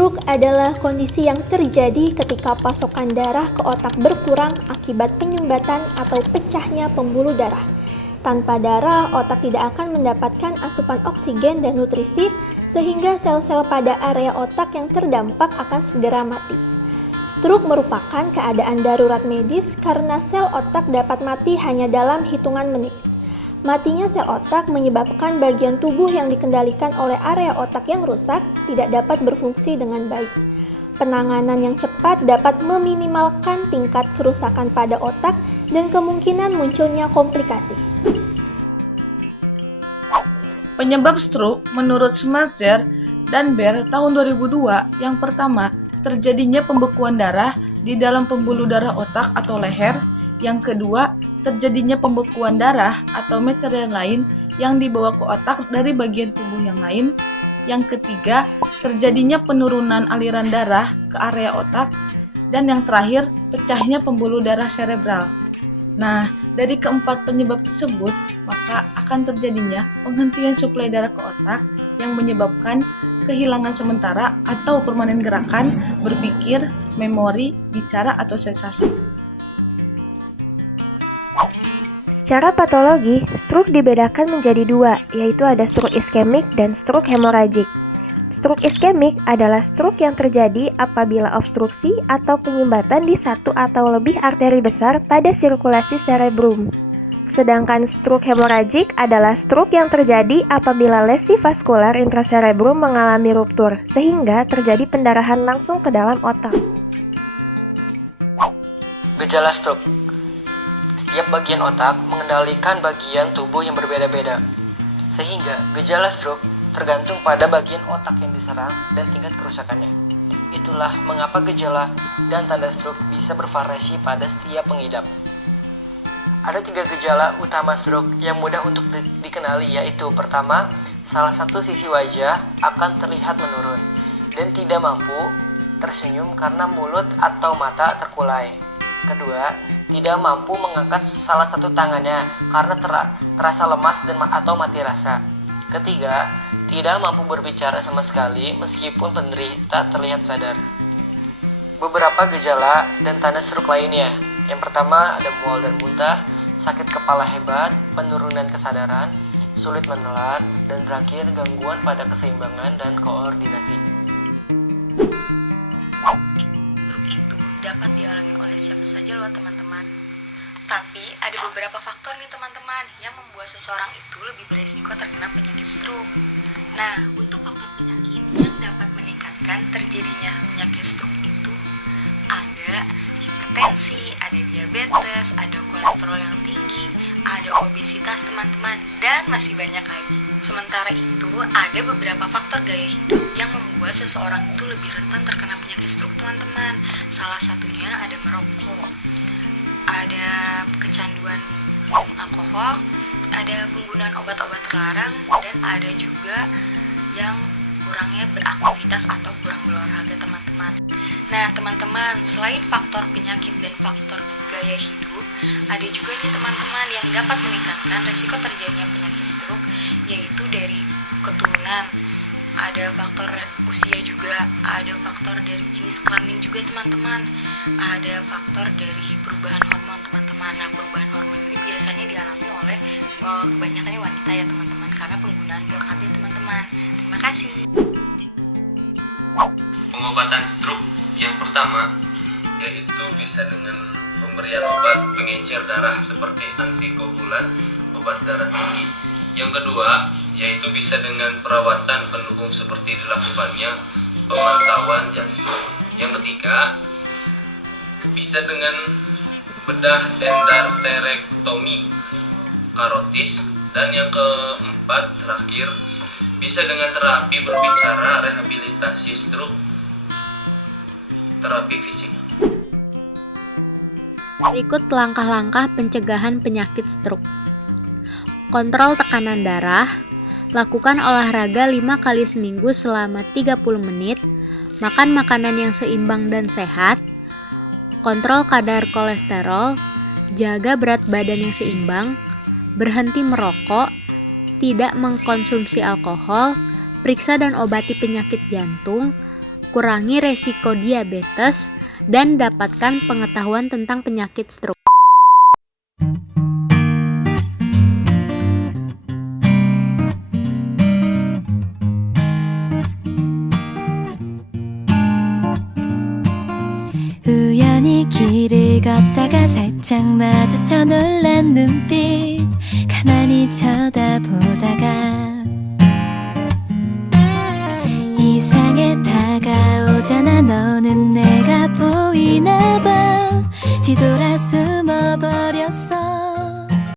Stroke adalah kondisi yang terjadi ketika pasokan darah ke otak berkurang akibat penyumbatan atau pecahnya pembuluh darah. Tanpa darah, otak tidak akan mendapatkan asupan oksigen dan nutrisi, sehingga sel-sel pada area otak yang terdampak akan segera mati. Stroke merupakan keadaan darurat medis karena sel otak dapat mati hanya dalam hitungan menit. Matinya sel otak menyebabkan bagian tubuh yang dikendalikan oleh area otak yang rusak tidak dapat berfungsi dengan baik. Penanganan yang cepat dapat meminimalkan tingkat kerusakan pada otak dan kemungkinan munculnya komplikasi. Penyebab stroke menurut Schmelzer dan Baer tahun 2002 yang pertama, terjadinya pembekuan darah di dalam pembuluh darah otak atau leher. Yang kedua, terjadinya pembekuan darah atau material lain yang dibawa ke otak dari bagian tubuh yang lain. Yang ketiga, terjadinya penurunan aliran darah ke area otak. Dan yang terakhir, pecahnya pembuluh darah serebral. Nah, dari keempat penyebab tersebut, maka akan terjadinya penghentian suplai darah ke otak yang menyebabkan kehilangan sementara atau permanen gerakan, berpikir, memori, bicara, atau sensasi. Secara patologi, stroke dibedakan menjadi dua, yaitu ada stroke iskemik dan stroke hemoragik. Stroke iskemik adalah stroke yang terjadi apabila obstruksi atau penyumbatan di satu atau lebih arteri besar pada sirkulasi cerebrum. Sedangkan stroke hemoragik adalah stroke yang terjadi apabila lesi vaskular intracerebrum mengalami ruptur, sehingga terjadi pendarahan langsung ke dalam otak. Gejala stroke. Setiap bagian otak mengendalikan bagian tubuh yang berbeda-beda, sehingga gejala stroke tergantung pada bagian otak yang diserang dan tingkat kerusakannya. Itulah mengapa gejala dan tanda stroke bisa bervariasi pada setiap pengidap. Ada 3 gejala utama stroke yang mudah untuk dikenali, yaitu pertama, salah satu sisi wajah akan terlihat menurun dan tidak mampu tersenyum karena mulut atau mata terkulai. Kedua, tidak mampu mengangkat salah satu tangannya karena terasa lemas atau mati rasa. Ketiga, tidak mampu berbicara sama sekali meskipun penderita terlihat sadar. Beberapa gejala dan tanda stroke lainnya. Yang pertama ada mual dan muntah, sakit kepala hebat, penurunan kesadaran, sulit menelan, dan terakhir gangguan pada keseimbangan dan koordinasi. Dapat dialami oleh siapa saja loh teman-teman. Tapi ada beberapa faktor nih teman-teman yang membuat seseorang itu lebih beresiko terkena penyakit stroke. Nah, untuk faktor penyakit yang dapat meningkatkan terjadinya penyakit stroke itu ada hipertensi, ada diabetes, ada kolesterol yang tinggi, ada obesitas teman-teman, dan masih banyak lagi. Sementara itu, ada beberapa faktor gaya hidup yang membuat seseorang itu lebih rentan terkena penyakit stroke teman-teman. Salah satunya ada merokok, ada kecanduan minum alkohol, ada penggunaan obat-obat terlarang, dan ada juga yang kurangnya beraktivitas atau kurang berolahraga teman-teman. Nah teman-teman, selain faktor penyakit dan faktor gaya hidup, ada juga nih teman-teman yang dapat meningkatkan resiko terjadinya penyakit stroke, yaitu dari keturunan. Ada faktor usia juga, ada faktor dari jenis kelamin juga teman-teman, ada faktor dari perubahan hormon teman-teman. Nah perubahan hormon ini biasanya dialami oleh kebanyakannya wanita ya teman-teman, karena penggunaan pil KB teman-teman. Terima kasih. Pengobatan stroke yang pertama yaitu bisa dengan pemberian obat pengencer darah seperti antikoagulan, obat darah tinggi. Yang kedua yaitu bisa dengan perawatan pendukung seperti dilakukannya pemantauan jantung. Yang ketiga bisa dengan bedah endarterektomi karotis. Dan yang keempat terakhir bisa dengan terapi berbicara, rehabilitasi stroke, terapi fisik. Berikut langkah-langkah pencegahan penyakit stroke. Kontrol tekanan darah, lakukan olahraga 5 kali seminggu selama 30 menit, makan makanan yang seimbang dan sehat, kontrol kadar kolesterol, jaga berat badan yang seimbang, berhenti merokok, tidak mengkonsumsi alkohol, periksa dan obati penyakit jantung, kurangi resiko diabetes, dan dapatkan pengetahuan tentang penyakit stroke. 우연히 길을 걷다가 살짝 마주쳐 놀란 눈빛 가만히 쳐다보다가